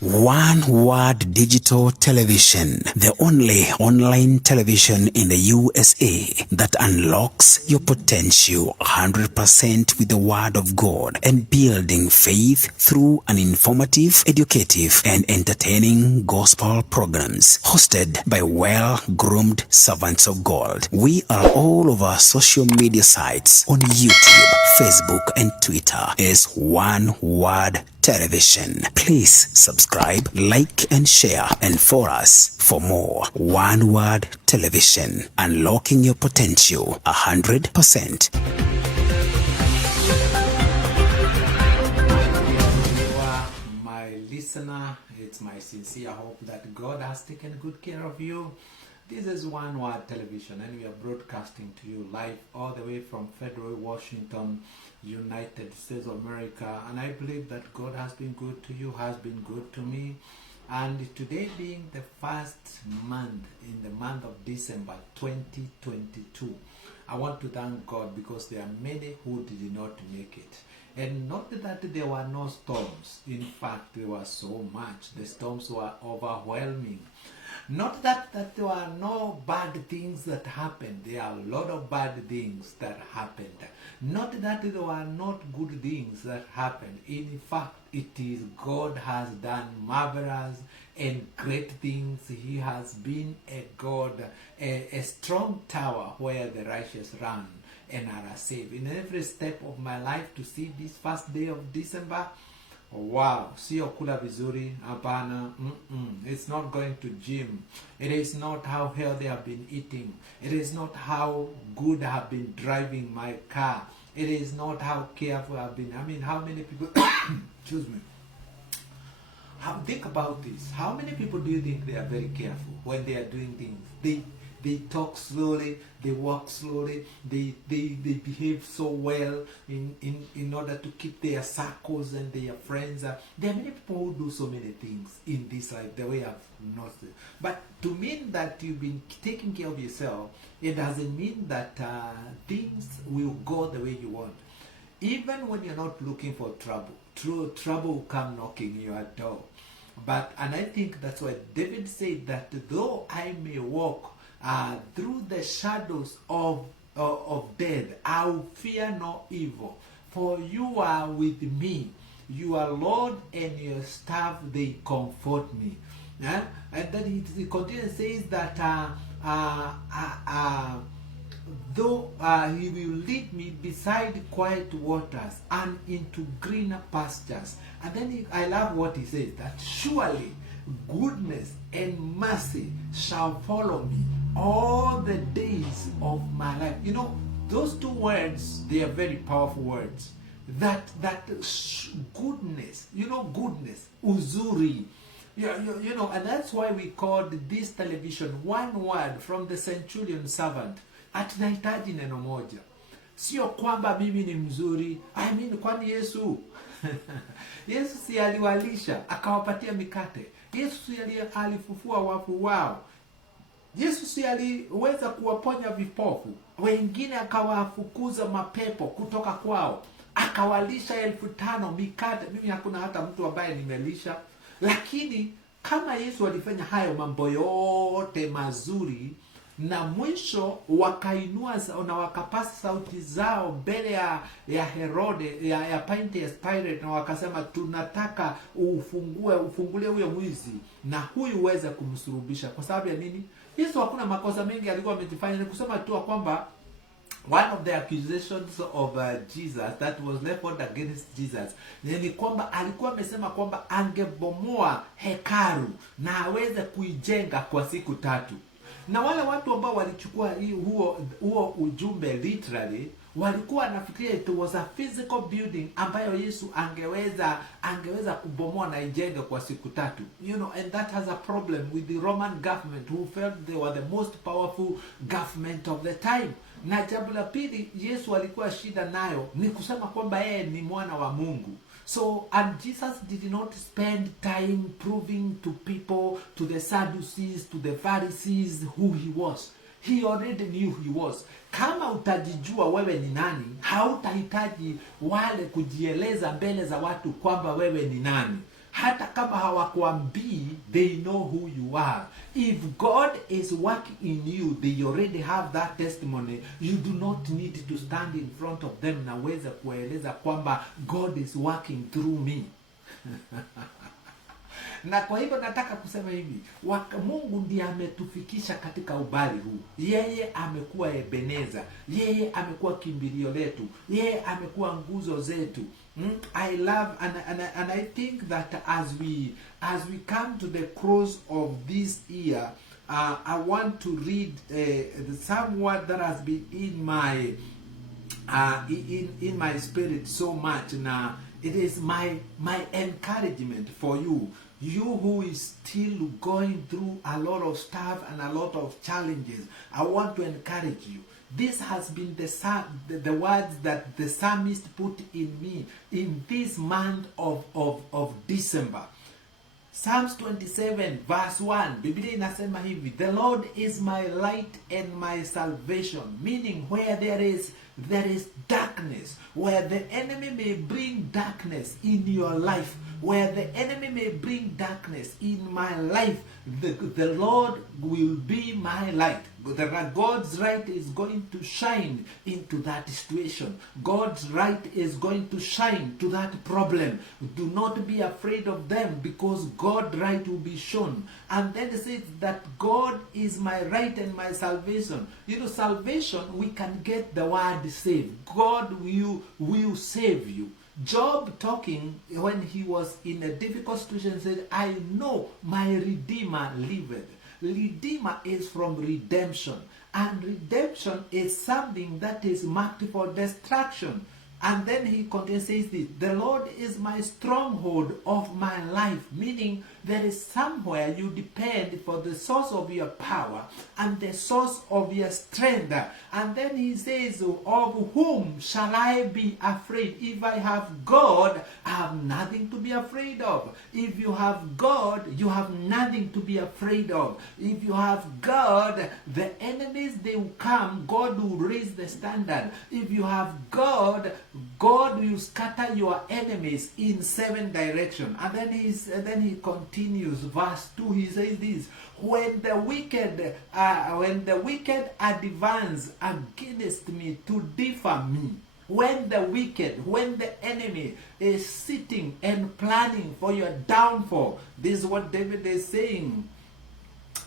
One Word Digital Television, the only online television in the USA that unlocks your potential 100% with the Word of God and building faith through an informative, educative, and entertaining gospel programs hosted by well-groomed servants of God. We are all over social media sites on YouTube, Facebook, and Twitter as One Word Television. Please subscribe, like, and share, and follow us for more. One Word Television, unlocking your potential 100%. My listener, it's my sincere hope that God has taken good care of you. This is One Word Television, and we are broadcasting to you live all the way from Federal, Washington, United States of America. And I believe that God has been good to you, has been good to me. And today being the first month in the month of December 2022, I want to thank God because there are many who did not make it. And not that there were no storms. In fact, there was so much. The storms were overwhelming. Not that there were no bad things that happened. There are a lot of bad things that happened. Not that there were not good things that happened. In fact, it is God has done marvelous and great things. He has been a God, a strong tower where the righteous run and are saved. In every step of my life to see this first day of December, wow, sio kula vizuri, hapana, it's not going to gym. It is not how healthy I've been eating. It is not how good I have been driving my car. It is not how careful I've been. I mean, how many people, excuse me, think about this. How many people do you think they are very careful when they are doing things? They talk slowly, they walk slowly, they behave so well in order to keep their circles and their friends. There are many people who do so many things in this life, the way I've noticed. But to mean that you've been taking care of yourself, it doesn't mean that things will go the way you want. Even when you're not looking for trouble, trouble will come knocking your door. And I think that's why David said that though I may walk through the shadows of death, I will fear no evil, for you are with me. Your Lord and your staff, they comfort me. And then he continues, says that though he will lead me beside quiet waters and into greener pastures. And then I love what he says, that surely goodness and mercy shall follow me all the days of my life. You know, those two words, they are very powerful words. That goodness, goodness, uzuri. You know, and that's why we called this television One Word from the Centurion Servant. Atunahitaji neno moja. Sio kwamba mimi ni mzuri. I mean, kwani Yesu Yesu si aliwalisha akawapatia mikate. Yesu si alifufua wafu wao. Yesu si aliweza kuwaponya vipofu. Wengine akawafukuza mapepo kutoka kwao. Akawalisha 5,000 mikate. Mimi hakuna hata mtu ambaye nimelisha. Lakini kama Yesu alifanya hayo mambo yote mazuri, na mwisho wakainua na wakapasa sauti zao mbele ya Herode, ya Pontius Pilate, na wakasema tunataka ufungulie huyo mwizi na huyu uweze kumsulubisha. Kwa sababu ya nini? Yesu hakuna makosa mengi alikuwa amejifanya. Ni kusema tu kwamba one of the accusations of Jesus that was leveled against Jesus ni kwamba alikuwa amesema kwamba angebomoa hekalu na aweze kuijenga kwa siku 3. Na wale watu ambao walichukua huo ujumbe literally, walikuwa wanafikiria it was a physical building ambayo Yesu angeweza kubomoa na ijenge kwa siku 3. You know, and that has a problem with the Roman government, who felt they were the most powerful government of the time. Na jambo la pili Yesu alikuwa shida nayo ni kusema kwamba yeye ni mwana wa Mungu. So, and Jesus did not spend time proving to people, to the Sadducees, to the Pharisees, who he was. He already knew who he was. Kama utajijua wewe ni nani, hautahitaji wale kujieleza mbele za watu kwamba wewe ni nani. Hata kama hawakuambii, they know who you are. If God is working in you, they already have that testimony. You do not need to stand in front of them na weza kueleza kwamba God is working through me. Na kwa hivyo nataka kusema hivi, Mungu ndiye ametufikisha katika ubali huu. Yeye amekuwa Ebeneza, yeye amekuwa kimbilio letu, yeye amekuwa nguzo zetu. I love and I think that as we come to the close of this year, I want to read some word that has been in my spirit so much. Now it is my encouragement for you who is still going through a lot of stuff and a lot of challenges. I want to encourage you. This has been the words that the psalmist put in me in this month of December. Psalms 27 verse 1, Biblia inasema hivi, the Lord is my light and my salvation, meaning where there is darkness, where the enemy may bring darkness in your life, where the enemy may bring darkness in my life, the Lord will be my light. God's light is going to shine into that situation. God's light is going to shine to that problem. Do not be afraid of them, because God's light will be shown. And then it says that God is my light and my salvation. You know, salvation, we can get the word save. God will save you. Job, talking when he was in a difficult situation, said, I know my Redeemer liveth. Redeemer is from redemption, and redemption is something that is marked for destruction. And then he continues, says this, the Lord is my stronghold of my life, meaning there is somewhere you depend for the source of your power and the source of your strength. And then he says, of whom shall I be afraid? If I have God, I have nothing to be afraid of. If you have God, you have nothing to be afraid of. If you have God, the enemies, they will come. God will raise the standard. If you have God, God will scatter your enemies in 7 directions. And then he continues, verse 2, he says this, when the wicked advance against me to defy me, when the enemy is sitting and planning for your downfall, this is what David is saying.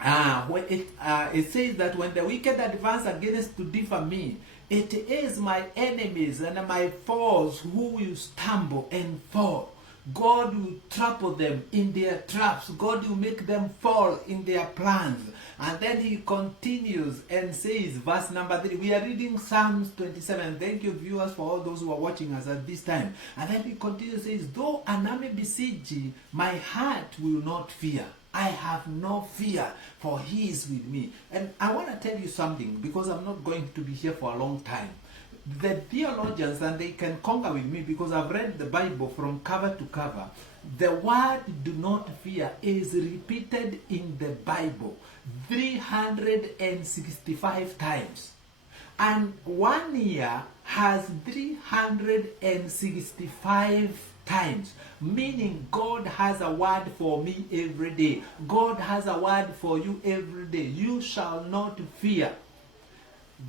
It says that when the wicked advance against to defy me, it is my enemies and my foes who will stumble and fall. God will trample them in their traps. God will make them fall in their plans. And then he continues and says, verse number 3, we are reading Psalms 27. Thank you, viewers, for all those who are watching us at this time. And then he continues, says, though an army besiege me, my heart will not fear. I have no fear, for he is with me. And I want to tell you something, because I'm not going to be here for a long time. The theologians, and they can conquer with me because I've read the Bible from cover to cover, the word do not fear is repeated in the Bible 365 times. And 1 year has 365 times, meaning God has a word for me every day. God has a word for you every day. You shall not fear.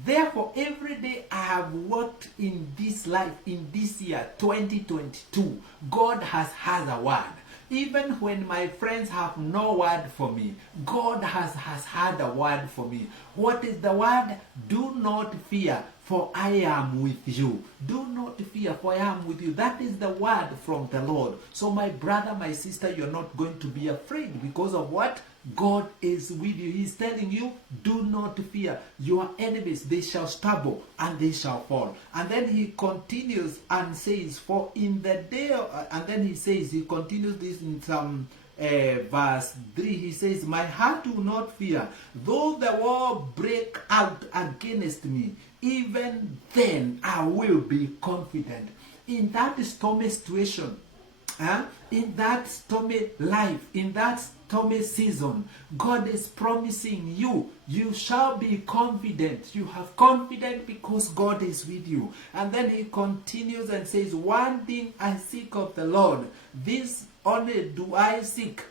Therefore, every day I have worked in this life, in this year, 2022, God has a word. Even when my friends have no word for me, God has had a word for me. What is the word? Do not fear, for I am with you. Do not fear, for I am with you. That is the word from the Lord. So my brother, my sister, you're not going to be afraid because of what? God is with you. He's telling you, do not fear. Your enemies, they shall stumble and they shall fall. And then he continues and says, for in the day, and then he says, he continues this in some verse 3, he says, my heart will not fear, though the war break out against me, even then I will be confident. In that stormy situation, In that stormy life, in that stormy season, God is promising you, you shall be confident. You have confidence because God is with you. And then he continues and says, one thing I seek of the Lord, this only do I seek,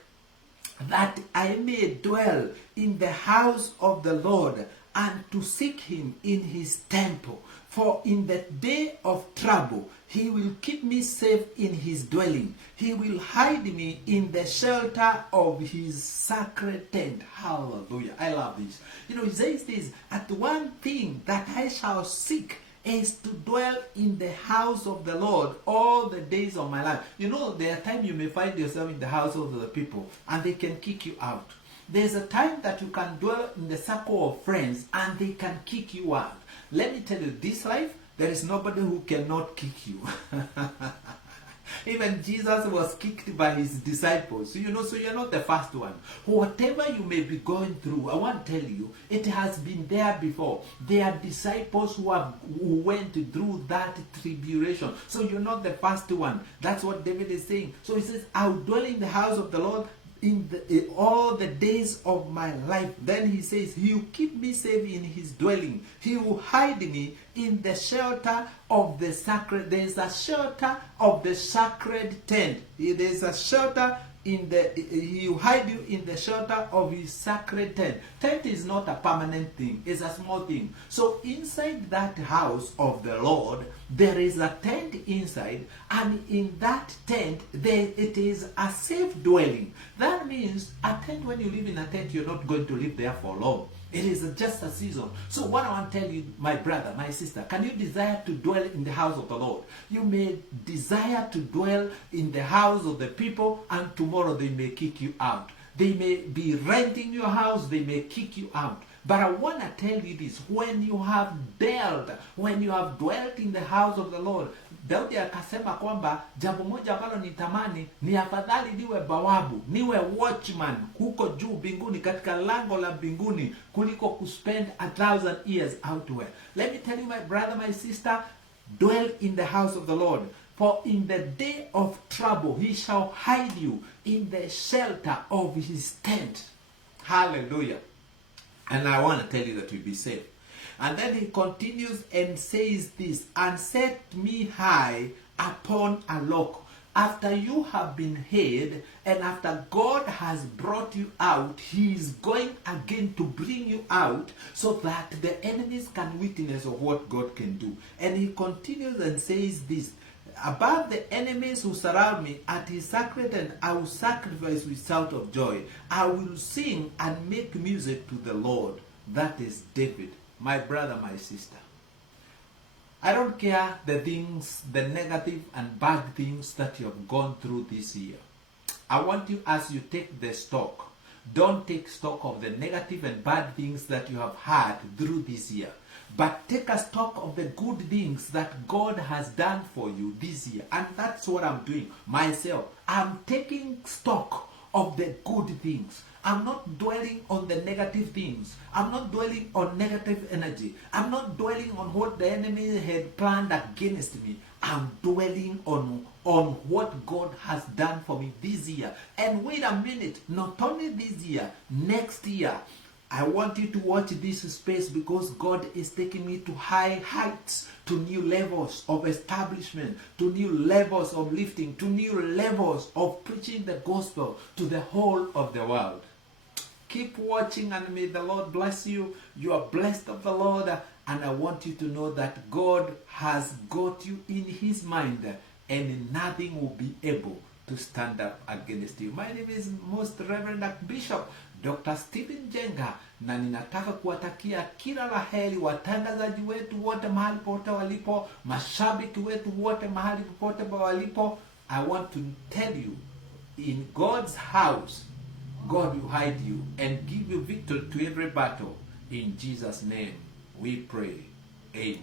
that I may dwell in the house of the Lord, and to seek him in his temple. For in the day of trouble, he will keep me safe in his dwelling. He will hide me in the shelter of his sacred tent. Hallelujah. I love this. You know, he says this, at one thing that I shall seek is to dwell in the house of the Lord all the days of my life. You know, there are times you may find yourself in the house of the people and they can kick you out. There's a time that you can dwell in the circle of friends and they can kick you out. Let me tell you, this life, there is nobody who cannot kick you. Even Jesus was kicked by his disciples. You know, so you're not the first one. Whatever you may be going through, I want to tell you, it has been there before. There are disciples who went through that tribulation. So you're not the first one. That's what David is saying. So he says, I'll dwell in the house of the Lord in all the days of my life. Then he says, he will keep me safe in his dwelling. He will hide me in the shelter of the sacred. There is a shelter of the sacred tent. There is a shelter in the, he will hide you in the shelter of his sacred tent. Tent is not a permanent thing, it's a small thing. So inside that house of the Lord, there is a tent inside, and in that tent, it is a safe dwelling. That means a tent, when you live in a tent, you're not going to live there for long. It is just a season. So what I want to tell you, my brother, my sister, can you desire to dwell in the house of the Lord? You may desire to dwell in the house of the people, and tomorrow they may kick you out. They may be renting your house, they may kick you out. But I want to tell you this, when you have dwelt in the house of the Lord, Daudi akasema kwamba jambo moja ambalo nitamani ni afadhali niwe bawabu, niwe watchman huko juu mbinguni, katika lango la mbinguni, kuliko kuspend 1,000 years out there. Let me tell you, my brother, my sister, dwell in the house of the Lord. For in the day of trouble, he shall hide you in the shelter of his tent. Hallelujah. And I want to tell you that you'll be safe. And then he continues and says this, and set me high upon a rock. After you have been hid, and after God has brought you out, he is going again to bring you out, so that the enemies can witness of what God can do. And he continues and says this, above the enemies who surround me, at his sacred tent, I will sacrifice with shout of joy. I will sing and make music to the Lord. That is David. My brother, my sister. I don't care the things, the negative and bad things that you have gone through this year. I want you, as you take the stock, don't take stock of the negative and bad things that you have had through this year. But take a stock of the good things that God has done for you this year. And that's what I'm doing myself. I'm taking stock of the good things. I'm not dwelling on the negative things. I'm not dwelling on negative energy. I'm not dwelling on what the enemy had planned against me. I'm dwelling on what God has done for me this year. And wait a minute, not only this year, next year, I want you to watch this space, because God is taking me to high heights, to new levels of establishment, to new levels of lifting, to new levels of preaching the gospel to the whole of the world. Keep watching, and may the Lord bless you. You are blessed of the Lord, and I want you to know that God has got you in his mind, and nothing will be able to stand up against you. My name is Most Reverend Archbishop Dr. Stephen Njenga, na ninataka kuwatakia kila la heri watangazaji wetu wote mahali popote walipo, mashabiki wetu wote mahali popote walipo. I want to tell you, in God's house, God will hide you and give you victory to every battle. In Jesus' name we pray. Amen.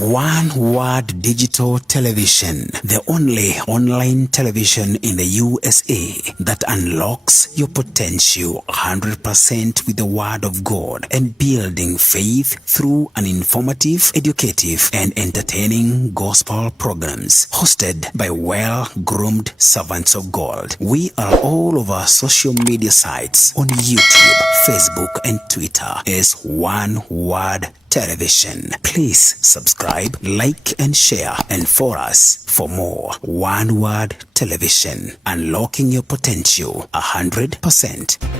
One Word Digital Television, the only online television in the USA that unlocks your potential 100% with the Word of God and building faith through an informative, educative, and entertaining gospel programs hosted by well-groomed servants of God. We are all over social media sites on YouTube, Facebook, and Twitter as One Word Television. Please subscribe, like, and share, and follow us for more. One Word Television, unlocking your potential 100%.